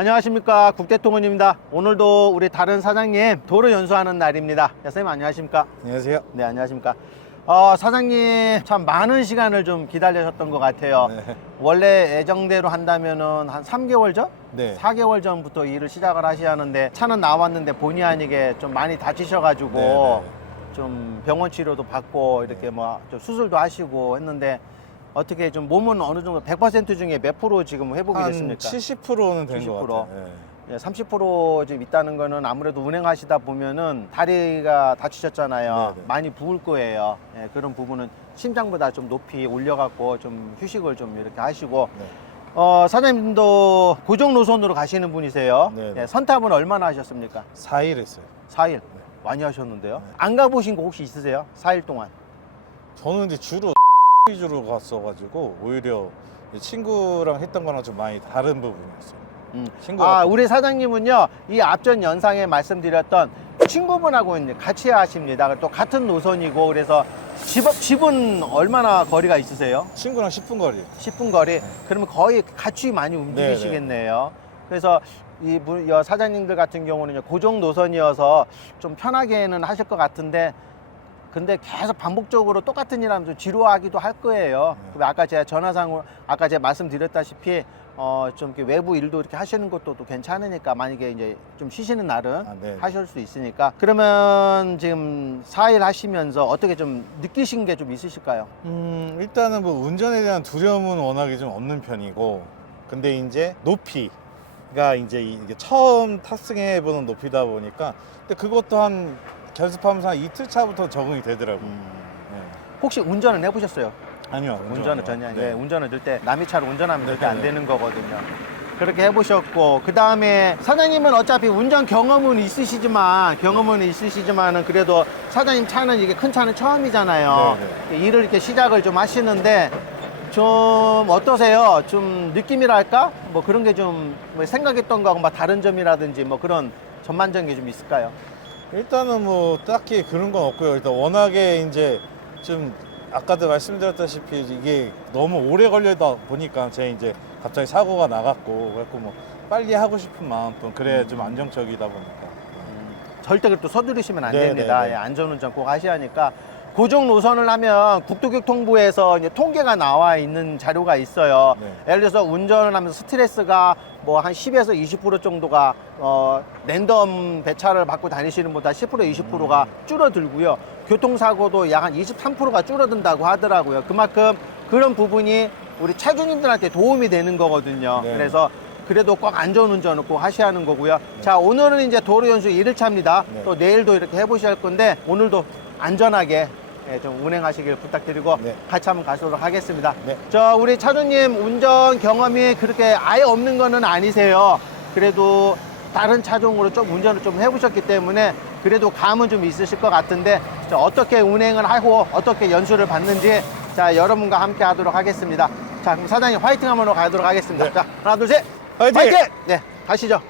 안녕하십니까 국대통원입니다. 오늘도 우리 다른 사장님 도로 연수하는 날입니다. 야, 선생님 안녕하십니까? 안녕하세요. 네 안녕하십니까? 어, 사장님 참 많은 시간을 좀 기다리셨던 것 같아요. 네. 원래 예정대로 한다면은 한 3개월 전? 네. 4개월 전부터 일을 시작을 하셔야 하는데 차는 나왔는데 본의 아니게 좀 많이 다치셔가지고 네, 네. 좀 병원 치료도 받고 이렇게 뭐 좀 수술도 하시고 했는데 어떻게 좀 몸은 어느 정도 100% 중에 몇 프로 지금 회복이 한 됐습니까? 70%는 된 70%. 것 같아요. 네. 예, 30% 지금 있다는 거는 아무래도 운행하시다 보면은 다리가 다치셨잖아요. 네, 네. 많이 부을 거예요. 예, 그런 부분은 심장보다 좀 높이 올려갖고 좀 휴식을 좀 이렇게 하시고 네. 어, 사장님도 고정 노선으로 가시는 분이세요. 네, 네. 예, 선탑은 얼마나 하셨습니까? 4일 했어요. 4일. 많이 하셨는데요. 네. 안 가보신 거 혹시 있으세요? 4일 동안. 저는 이제 주로 위주로 갔어가지고 오히려 친구랑 했던 거랑 좀 많이 다른 부분이었어요. 음. 친구가 아, 또- 우리 사장님은요, 이 앞전 영상에 말씀드렸던 친구분하고 이제 같이 하십니다. 또 같은 노선이고, 그래서 집, 집은 얼마나 거리가 있으세요? 친구랑 10분 거리. 10분 거리? 그러면 거의 같이 많이 움직이시겠네요. 그래서 이 분- 여 사장님들 같은 경우는 고정 노선이어서 좀 편하게는 하실 것 같은데, 근데 계속 반복적으로 똑같은 일 하면 좀 지루하기도 할 거예요. 네. 아까 제가 전화상으로, 아까 제가 말씀드렸다시피, 어, 좀 이렇게 외부 일도 이렇게 하시는 것도 또 괜찮으니까, 만약에 이제 좀 쉬시는 날은 아, 네. 하실 수 있으니까. 그러면 지금 4일 하시면서 어떻게 좀 느끼신 게 좀 있으실까요? 음, 일단은 뭐 운전에 대한 두려움은 워낙에 좀 없는 편이고, 근데 이제 높이 가 이제 이게 처음 탑승해 보는 높이다 보니까, 근데 그것도 한 연습하면서 한 이틀 차부터 적응이 되더라고요. 네. 혹시 운전은 해보셨어요? 아니요, 운전은 전혀 네. 예, 운전을 절대 남의 차로 운전하면 네, 절대 안 네. 되는 거거든요. 그렇게 해보셨고 그 다음에 사장님은 어차피 운전 경험은 있으시지만 경험은 있으시지만은 그래도 사장님 차는 이게 큰 차는 처음이잖아요. 일을 이렇게 시작을 좀 하시는데 좀 어떠세요? 좀 느낌이랄까? 뭐 그런 게 좀 생각했던 거하고 막 다른 점이라든지 뭐 그런 전반적인 게 좀 있을까요? 일단은 뭐 딱히 그런 건 없고요. 일단 워낙에 이제 좀 아까도 말씀드렸다시피 이게 너무 오래 걸려다 보니까 제 이제 갑자기 사고가 나갔고 그래갖고 뭐 빨리 하고 싶은 마음 또 그래 좀 안정적이다 보니까 절대 그또 서두르시면 안 네, 됩니다. 네, 네. 예, 안전운전 꼭 하셔야 하니까 고정 노선을 하면 국토교통부에서 이제 통계가 나와 있는 자료가 있어요. 네. 예를 들어서 운전을 하면서 스트레스가 뭐 한 10에서 20% 정도가 어 랜덤 배차를 받고 다니시는 보다 10% 20%가 음. 줄어들고요. 교통사고도 약 한 23%가 줄어든다고 하더라고요. 그만큼 그런 부분이 우리 차주님들한테 도움이 되는 거거든요. 네. 그래서 그래도 꼭 안전운전을 꼭 하셔야 하는 거고요. 자, 오늘은 이제 도로연수 1일차입니다. 네. 또 내일도 이렇게 해보실 건데, 오늘도 안전하게 예, 좀 운행하시길 부탁드리고 네. 같이 한번 가도록 하겠습니다. 네. 저 우리 차주님 운전 경험이 그렇게 아예 없는 거는 아니세요. 그래도 다른 차종으로 좀 운전을 좀 해보셨기 때문에 그래도 감은 좀 있으실 것 같은데 자, 어떻게 운행을 하고 어떻게 연수를 받는지 자 여러분과 함께 하도록 하겠습니다. 자 그럼 사장님 화이팅 한번 가도록 하겠습니다. 네. 자 하나 둘 셋 화이팅! 네 가시죠.